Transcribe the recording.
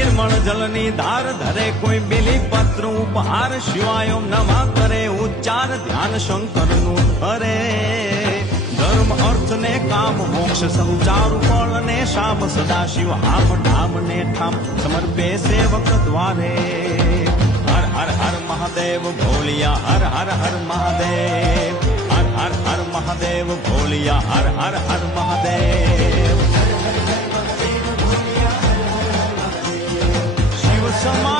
નિર્મળ જલની ધાર ધરે કોઈ બેલી પત્ર ઉપહાર શિવાય ઓમ નમઃ કરે ઉચ્ચાર ધ્યાન શંકરનું ધરે ધર્મ અર્થ ને કામ મોક્ષ સંચારુ ફળ ને શામ સદા શિવ આમ ધામ ને ઠામ સમર્પે સેવક દ્વારે હર હર હર મહાદેવ ભોલિયા હર હર હર મહાદેવ હર હર હર મહાદેવ ભોલિયા હર હર હર મહાદેવ શિવ સમા